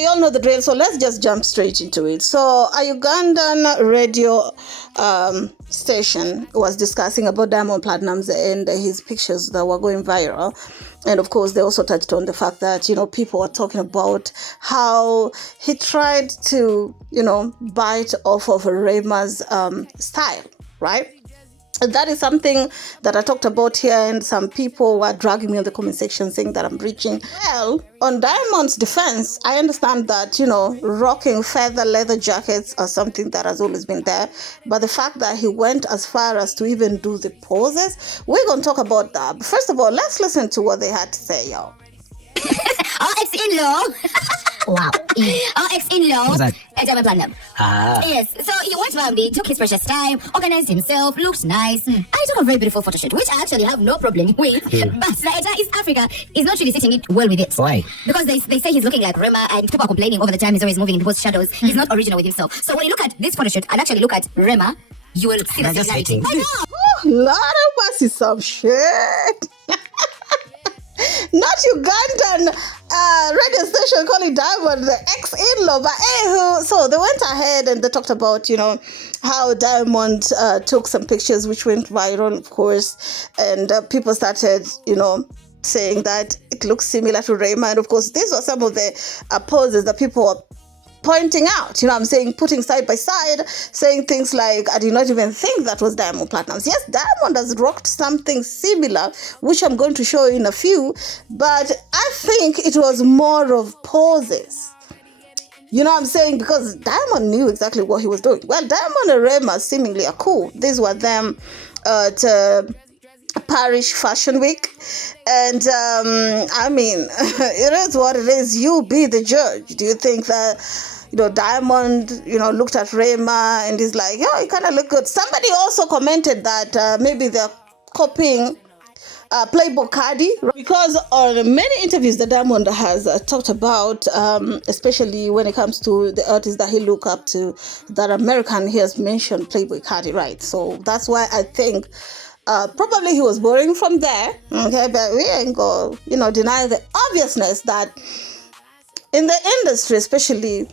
you all know the drill, so let's just jump straight into it. So a Ugandan radio station was discussing about Diamond Platnumz and his pictures that were going viral. And of course, they also touched on the fact that, people are talking about how he tried to, bite off of Rema's style, right? That is something that I talked about here, and some people were dragging me in the comment section saying that I'm preaching. Well, on Diamond's defense, I understand that, rocking feather leather jackets are something that has always been there. But the fact that he went as far as to even do the poses, we're going to talk about that. But first of all, let's listen to what they had to say, y'all. Our ex-in-law. Wow. Our ex-in-law. Who's that? Diamond Platnumz. Yes. So he went Bambi, took his precious time, organized himself, looked nice. And he took a very beautiful photo shoot, which I actually have no problem with. But the entire East Africa is not really sitting it well with it. Why? Because they say he's looking like Rema, and people are complaining over the time he's always moving in people's shadows. He's not original with himself. So when you look at this photo shoot and actually look at Rema, you will see the similarity. I know. Lord of mercy, some shit. Not Ugandan radio station calling Diamond the ex-in-law, but anywho, so they went ahead and they talked about, how Diamond took some pictures which went viral, of course, and people started, saying that it looks similar to Rema, and of course, these were some of the poses that people were pointing out, I'm saying, putting side by side, saying things like, I did not even think that was Diamond Platnumz. Yes, Diamond has rocked something similar, which I'm going to show you in a few, but I think it was more of poses. You know what I'm saying? Because Diamond knew exactly what he was doing. Well, Diamond and Rema seemingly are cool. These were them at Paris Fashion Week. And, it is what it is. You be the judge. Do you think that, Diamond, looked at Rema and is like, you kind of look good. Somebody also commented that maybe they're copying Playboi Carti, because on many interviews that Diamond has talked about, especially when it comes to the artists that he look up to, that American, he has mentioned Playboi Carti, right? So that's why I think probably he was borrowing from there, okay? But we ain't go, deny the obviousness that in the industry, especially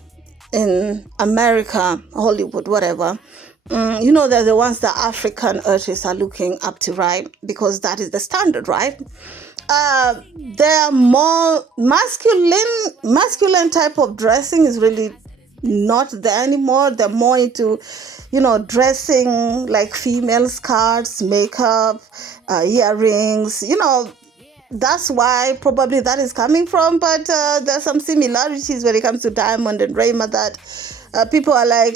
in America, Hollywood, whatever, they're the ones that African artists are looking up to, right? Because that is the standard, right? They're more masculine type of dressing is really not there anymore. They're more into, dressing like female skirts, makeup, earrings, that's why probably that is coming from. But there's some similarities when it comes to Diamond and Rema that people are like,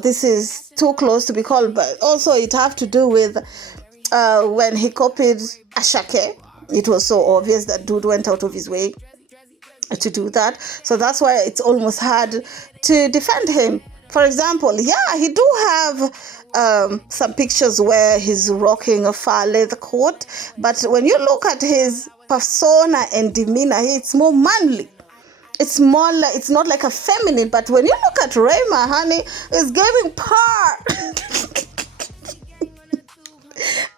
this is too close to be called. But also it have to do with when he copied Ashake. It was so obvious that dude went out of his way to do that. So that's why it's almost hard to defend him. For example, he do have some pictures where he's rocking a fur leather coat, but when you look at his persona and demeanor, it's more manly. It's more like, it's not like a feminine, but when you look at Rema, honey, it's giving purr.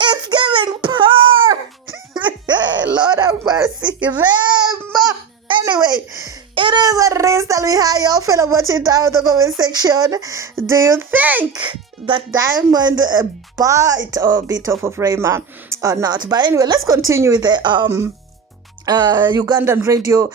It's giving purr. Lord have mercy, Rema. Anyway, it is what it is. Tell me how y'all feel about it down in the comment section. Do you think that Diamond bite or bit off of Rema or not? But anyway, let's continue with the Ugandan radio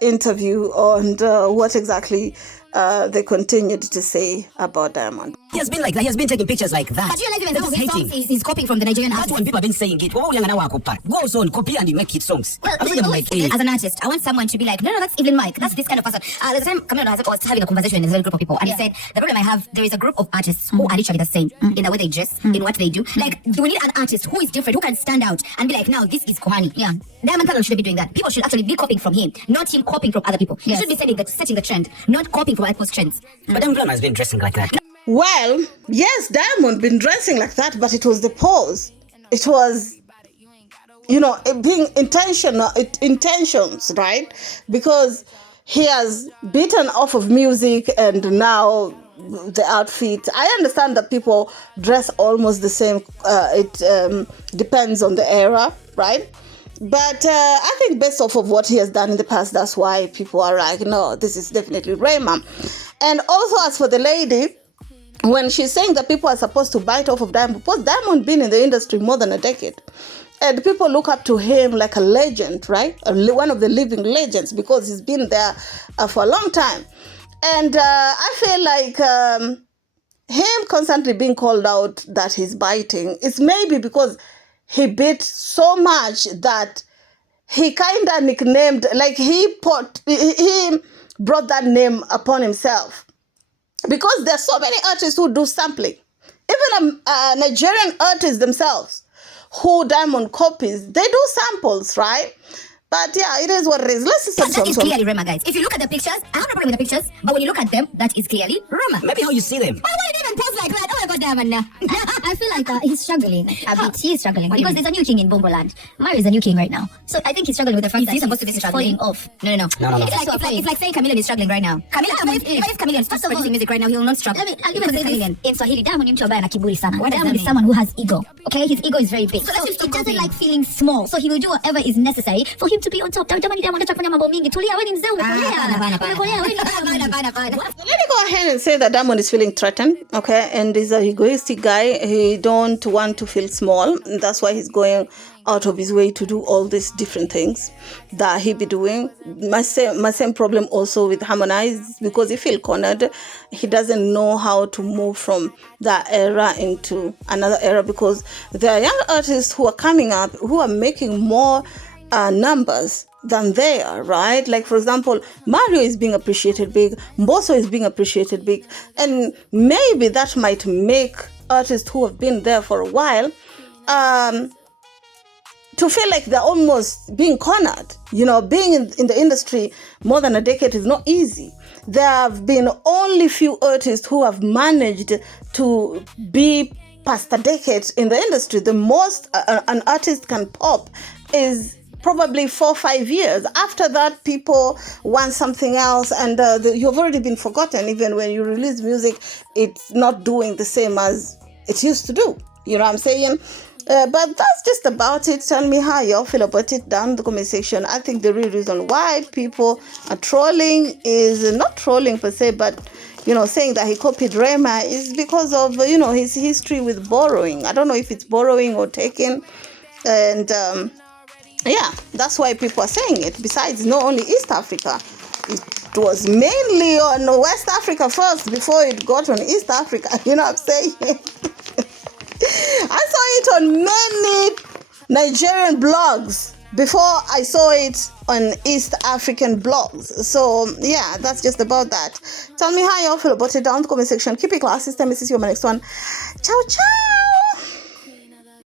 interview on what exactly they continued to say about Diamond. He has been like that. He has been taking pictures like that. But you realize even They're though just his songs hating. he's copying from the Nigerian That's artists. when people have been saying it. Go on, copy and you make it songs. Well, I'm thinking like, as an artist, I want someone to be like, no, that's Evelyn Mike. That's this kind of person. At the time, Cameron was having a conversation with a little group of people, and he said, the problem I have, there is a group of artists who are literally the same in the way they dress, in what they do. Like, do we need an artist who is different, who can stand out and be like, now this is Kohani? Yeah. Diamond Platnumz shouldn't be doing that. People should actually be copying from him, not him copying from other people. He should be setting the trend, not copying from other people's trends. but Diamond Platnumz has been dressing like that. Well, yes, Diamond been dressing like that, but it was the pose. It was, it being intentions, right? Because he has beaten off of music and now the outfit. I understand that people dress almost the same. It depends on the era, right? But I think based off of what he has done in the past, that's why people are like, no, this is definitely Rema. And also, as for the lady, when she's saying that people are supposed to bite off of Diamond, because Diamond been in the industry more than a decade. And people look up to him like a legend, right? One of the living legends, because he's been there for a long time. And I feel like him constantly being called out that he's biting is maybe because he bit so much that he kind of nicknamed, like he brought that name upon himself. Because there's so many artists who do sampling. Even Nigerian artists themselves who Diamond copies, they do samples, right? But yeah, it is what it is. Let's listen to That is clearly Rema, guys. If you look at the pictures, I have no problem with the pictures, but when you look at them, that is clearly Rema. Maybe how you see them. Why would it even pose like that? Oh my god, Diamond. I feel like he's struggling a bit. He is struggling because there's a new king in Bomboland. Mario is a new king right now, so I think he's struggling with the fact that He's supposed to be he's struggling. falling off. No. No. It's like saying Chameleon is struggling right now. If Chameleon stops First of all, producing music right now, he will not struggle. I'll even Because say Chameleon. this in Swahili. Diamond ni mtu ambaye ana kiburi sana. What does Diamond that is someone who has ego. Okay, his ego is very big. So let's just he stop doesn't copying. like feeling small. So he will do whatever is necessary for him to be on top. Jamani, Diamond acha kufanya mambo mingi. Tulia, wewe ni mzee umekolea. Umekolea, wewe ni Let me go ahead and say that Diamond is feeling threatened, okay? And he's an egoistic guy. He don't want to feel small. And that's why he's going out of his way to do all these different things that he be doing. My same problem also with Harmonize, because he feel cornered. He doesn't know how to move from that era into another era, because there are young artists who are coming up who are making more numbers than they are, right? Like, for example, Mario is being appreciated big, Mbosso is being appreciated big, and maybe that might make artists who have been there for a while to feel like they're almost being cornered. You know, being in the industry more than a decade is not easy. There have been only few artists who have managed to be past a decade in the industry. The most an artist can pop is probably 4 or 5 years. After that, people want something else, and you've already been forgotten. Even when you release music, it's not doing the same as it used to do. You know what I'm saying? But that's just about it. Tell me how y'all feel about it down in the comment section. I think the real reason why people are trolling is not trolling per se, but saying that he copied Rema is because of his history with borrowing. I don't know if it's borrowing or taking, and yeah, that's why people are saying it. Besides, not only East Africa, it was mainly on West Africa first before it got on East Africa. You know what I'm saying? I saw it on many Nigerian blogs before I saw it on East African blogs. So yeah, that's just about that. Tell me how y'all feel about it down in the comment section. Keep it classy. Stay, see you on my next one. Ciao, ciao.